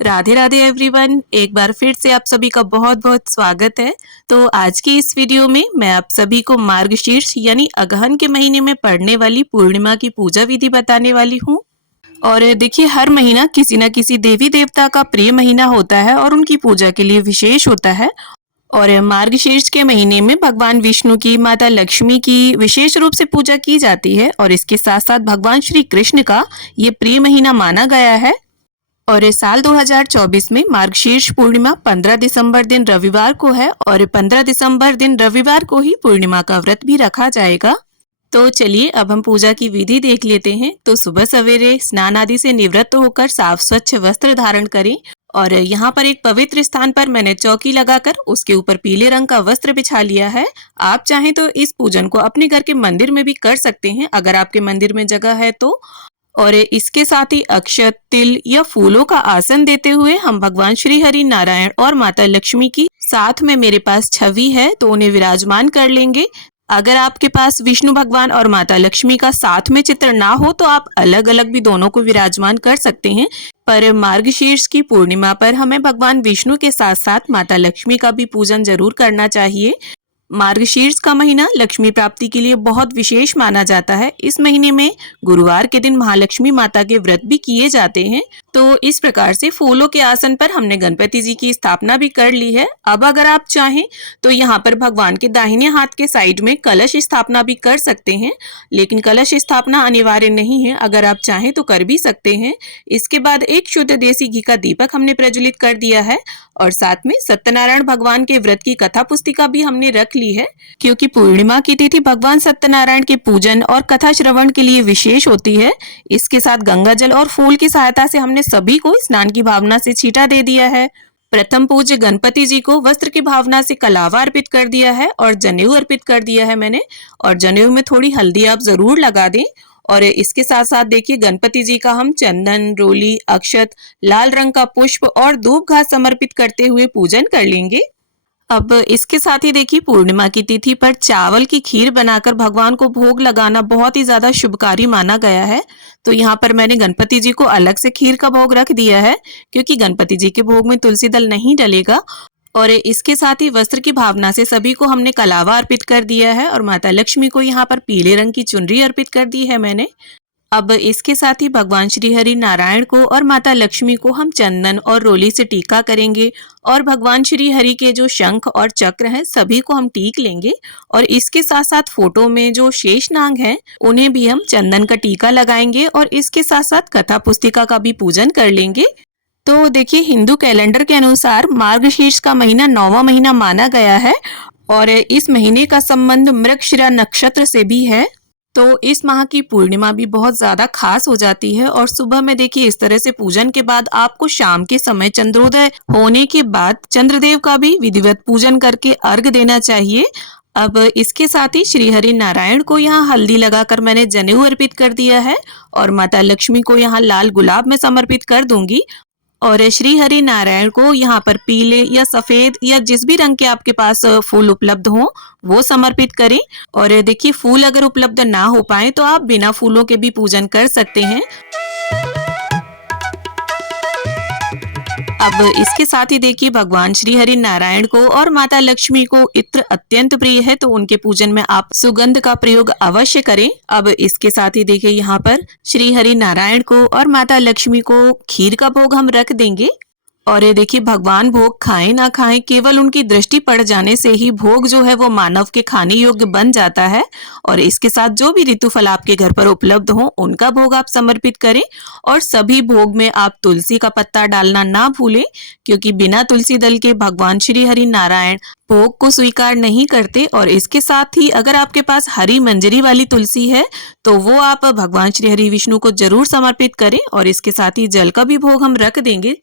Radhe Radhe everyone, एक बार फिर से आप सभी का बहुत बहुत स्वागत है। तो आज की इस वीडियो में मैं आप सभी को मार्गशीर्ष यानी अगहन के महीने में पड़ने वाली पूर्णिमा की पूजा विधि बताने वाली हूँ। और देखिए, हर महीना किसी न किसी देवी देवता का प्रिय महीना होता है और उनकी पूजा के लिए विशेष होता है। और मार्गशीर्ष के महीने में भगवान विष्णु की, माता लक्ष्मी की विशेष रूप से पूजा की जाती है और इसके साथ साथ भगवान श्री कृष्ण का ये प्रिय महीना माना गया है। और इस साल 2024 में मार्गशीर्ष पूर्णिमा 15 दिसंबर दिन रविवार को है और 15 दिसंबर दिन रविवार को ही पूर्णिमा का व्रत भी रखा जाएगा। तो चलिए अब हम पूजा की विधि देख लेते हैं। तो सुबह सवेरे स्नान आदि से निवृत्त होकर साफ स्वच्छ वस्त्र धारण करें और यहाँ पर एक पवित्र स्थान पर मैंने चौकी लगाकर उसके ऊपर पीले रंग का वस्त्र बिछा लिया है। आप चाहें तो इस पूजन को अपने घर के मंदिर में भी कर सकते हैं, अगर आपके मंदिर में जगह है तो। और इसके साथ ही अक्षत, तिल या फूलों का आसन देते हुए हम भगवान श्री हरि नारायण और माता लक्ष्मी की साथ में मेरे पास छवि है तो उन्हें विराजमान कर लेंगे। अगर आपके पास विष्णु भगवान और माता लक्ष्मी का साथ में चित्र ना हो तो आप अलग अलग भी दोनों को विराजमान कर सकते हैं। पर मार्गशीर्ष की पूर्णिमा पर हमें भगवान विष्णु के साथ साथ माता लक्ष्मी का भी पूजन जरूर करना चाहिए। मार्गशीर्ष का महीना लक्ष्मी प्राप्ति के लिए बहुत विशेष माना जाता है। इस महीने में गुरुवार के दिन महालक्ष्मी माता के व्रत भी किए जाते हैं। तो इस प्रकार से फूलों के आसन पर हमने गणपति जी की स्थापना भी कर ली है। अब अगर आप चाहें तो यहाँ पर भगवान के दाहिने हाथ के साइड में कलश स्थापना भी कर सकते हैं, लेकिन कलश स्थापना अनिवार्य नहीं है, अगर आप चाहें तो कर भी सकते हैं। इसके बाद एक शुद्ध देसी घी का दीपक हमने प्रज्वलित कर दिया है और साथ में सत्यनारायण भगवान के व्रत की कथा पुस्तिका भी हमने रख ली है, क्योंकि पूर्णिमा की तिथि भगवान सत्यनारायण के पूजन और कथा श्रवण के लिए विशेष होती है। इसके साथ गंगा जल और फूल की सहायता से हमने सभी को स्नान की भावना से छींटा दे दिया है। प्रथम पूज्य गणपति जी को वस्त्र की भावना से कलावा अर्पित कर दिया है और जनेऊ अर्पित कर दिया है मैंने। और जनेऊ में थोड़ी हल्दी आप जरूर लगा दें। और इसके साथ साथ देखिए, गणपति जी का हम चंदन, रोली, अक्षत, लाल रंग का पुष्प और धूप घास समर्पित करते हुए पूजन कर लेंगे। अब इसके साथ ही देखिए, पूर्णिमा की तिथि पर चावल की खीर बनाकर भगवान को भोग लगाना बहुत ही ज्यादा शुभकारी माना गया है। तो यहाँ पर मैंने गणपति जी को अलग से खीर का भोग रख दिया है, क्योंकि गणपति जी के भोग में तुलसी दल नहीं डलेगा। और इसके साथ ही वस्त्र की भावना से सभी को हमने कलावा अर्पित कर दिया है और माता लक्ष्मी को यहाँ पर पीले रंग की चुनरी अर्पित कर दी है मैंने। अब इसके साथ ही भगवान श्री हरि नारायण को और माता लक्ष्मी को हम चंदन और रोली से टीका करेंगे और भगवान श्री हरि के जो शंख और चक्र हैं सभी को हम टीक लेंगे। और इसके साथ साथ फोटो में जो शेषनाग हैं उन्हें भी हम चंदन का टीका लगाएंगे और इसके साथ साथ कथा पुस्तिका का भी पूजन कर लेंगे। तो देखिए, हिंदू कैलेंडर के अनुसार मार्गशीर्ष का महीना 9वां महीना माना गया है और इस महीने का संबंध मृगशिरा नक्षत्र से भी है। तो इस माह की पूर्णिमा भी बहुत ज्यादा खास हो जाती है और सुबह में देखिए इस तरह से पूजन के बाद आपको शाम के समय चंद्रोदय होने के बाद चंद्रदेव का भी विधिवत पूजन करके अर्घ देना चाहिए। अब इसके साथ ही श्री हरि नारायण को यहाँ हल्दी लगाकर मैंने जनेऊ अर्पित कर दिया है और माता लक्ष्मी को यहाँ लाल गुलाब में समर्पित कर दूंगी। और श्री हरि नारायण को यहाँ पर पीले या सफेद या जिस भी रंग के आपके पास फूल उपलब्ध हो वो समर्पित करें। और देखिए, फूल अगर उपलब्ध ना हो पाए तो आप बिना फूलों के भी पूजन कर सकते हैं। अब इसके साथ ही देखिए, भगवान श्री हरि नारायण को और माता लक्ष्मी को इत्र अत्यंत प्रिय है तो उनके पूजन में आप सुगंध का प्रयोग अवश्य करें। अब इसके साथ ही देखिए, यहाँ पर श्री हरि नारायण को और माता लक्ष्मी को खीर का भोग हम रख देंगे। और ये देखिए, भगवान भोग खाएं ना खाएं, केवल उनकी दृष्टि पड़ जाने से ही भोग जो है वो मानव के खाने योग्य बन जाता है। और इसके साथ जो भी ऋतुफल आपके घर पर उपलब्ध हो उनका भोग आप समर्पित करें। और सभी भोग में आप तुलसी का पत्ता डालना ना भूलें, क्योंकि बिना तुलसी दल के भगवान श्री हरि नारायण भोग को स्वीकार नहीं करते। और इसके साथ ही अगर आपके पास हरी मंजरी वाली तुलसी है तो वो आप भगवान श्री हरि विष्णु को जरूर समर्पित करें। और इसके साथ ही जल का भी भोग हम रख देंगे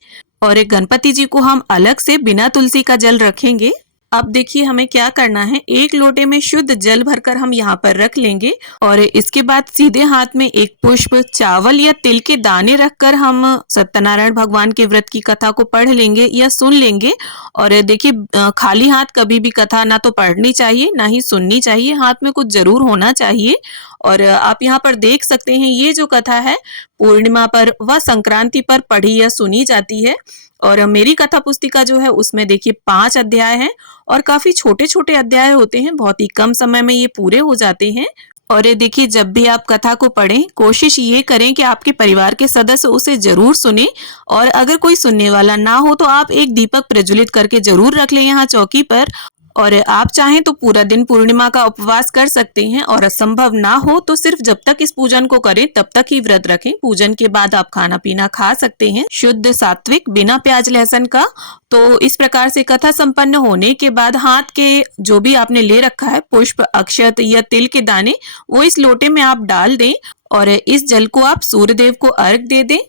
और एक गणपति जी को हम अलग से बिना तुलसी का जल रखेंगे। अब देखिए, हमें क्या करना है, एक लोटे में शुद्ध जल भरकर हम यहाँ पर रख लेंगे और इसके बाद सीधे हाथ में एक पुष्प, चावल या तिल के दाने रखकर हम सत्यनारायण भगवान के व्रत की कथा को पढ़ लेंगे या सुन लेंगे। और देखिए, खाली हाथ कभी भी कथा ना तो पढ़नी चाहिए ना ही सुननी चाहिए, हाथ में कुछ जरूर होना चाहिए। और आप यहाँ पर देख सकते हैं ये जो कथा है पूर्णिमा पर व संक्रांति पर पढ़ी या सुनी जाती है। और मेरी कथा पुस्तिका जो है उसमें देखिए 5 अध्याय हैं और काफी छोटे छोटे अध्याय होते हैं, बहुत ही कम समय में ये पूरे हो जाते हैं। और ये देखिए जब भी आप कथा को पढ़ें कोशिश ये करें कि आपके परिवार के सदस्य उसे जरूर सुने, और अगर कोई सुनने वाला ना हो तो आप एक दीपक प्रज्वलित करके जरूर रख लें यहाँ चौकी पर। और आप चाहें तो पूरा दिन पूर्णिमा का उपवास कर सकते हैं, और असंभव ना हो तो सिर्फ जब तक इस पूजन को करें तब तक ही व्रत रखें। पूजन के बाद आप खाना पीना खा सकते हैं शुद्ध सात्विक बिना प्याज लहसुन का। तो इस प्रकार से कथा संपन्न होने के बाद हाथ के जो भी आपने ले रखा है पुष्प अक्षत या तिल के दाने वो इस लोटे में आप डाल दें और इस जल को आप सूर्य देव को अर्घ दे दें।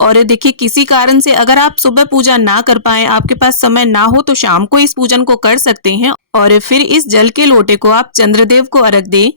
और देखिए किसी कारण से अगर आप सुबह पूजा ना कर पाए, आपके पास समय ना हो तो शाम को इस पूजन को कर सकते हैं। और फिर इस जल के लोटे को आप चंद्रदेव को अर्घ दें।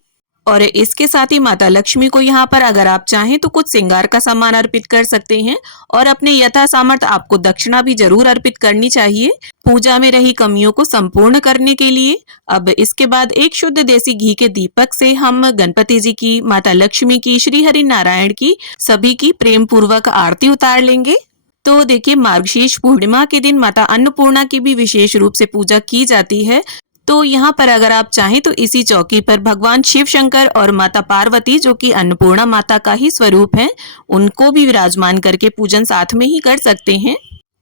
और इसके साथ ही माता लक्ष्मी को यहाँ पर अगर आप चाहें तो कुछ श्रृंगार का सामान अर्पित कर सकते हैं, और अपने यथा सामर्थ्य आपको दक्षिणा भी जरूर अर्पित करनी चाहिए पूजा में रही कमियों को संपूर्ण करने के लिए। अब इसके बाद एक शुद्ध देसी घी के दीपक से हम गणपति जी की, माता लक्ष्मी की, श्री हरि नारायण की, सभी की प्रेम पूर्वक आरती उतार लेंगे। तो देखिए मार्गशीर्ष पूर्णिमा के दिन माता अन्नपूर्णा की भी विशेष रूप से पूजा की जाती है। तो यहाँ पर अगर आप चाहें तो इसी चौकी पर भगवान शिव शंकर और माता पार्वती जो कि अन्नपूर्णा माता का ही स्वरूप है उनको भी विराजमान करके पूजन साथ में ही कर सकते हैं।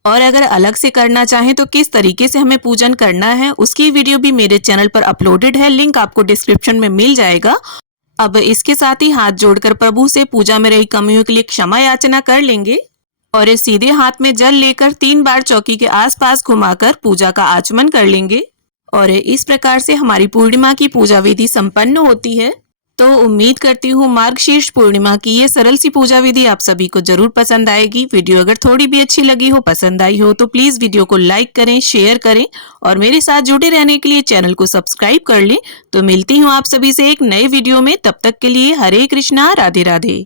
और अगर अलग से करना चाहें तो किस तरीके से हमें पूजन करना है उसकी वीडियो भी मेरे चैनल पर अपलोडेड है, लिंक आपको डिस्क्रिप्शन में मिल जाएगा। अब इसके साथ ही हाथ जोड़कर प्रभु से पूजा में रही कमियों के लिए क्षमा याचना कर लेंगे, और सीधे हाथ में जल लेकर 3 बार चौकी के आसपास घुमाकर पूजा का आचमन कर लेंगे। और इस प्रकार से हमारी पूर्णिमा की पूजा विधि संपन्न होती है। तो उम्मीद करती हूँ मार्गशीर्ष पूर्णिमा की ये सरल सी पूजा विधि आप सभी को जरूर पसंद आएगी। वीडियो अगर थोड़ी भी अच्छी लगी हो, पसंद आई हो तो प्लीज वीडियो को लाइक करें, शेयर करें और मेरे साथ जुड़े रहने के लिए चैनल को सब्सक्राइब कर लें। तो मिलती हूँ आप सभी से एक नए वीडियो में, तब तक के लिए हरे कृष्णा, राधे राधे।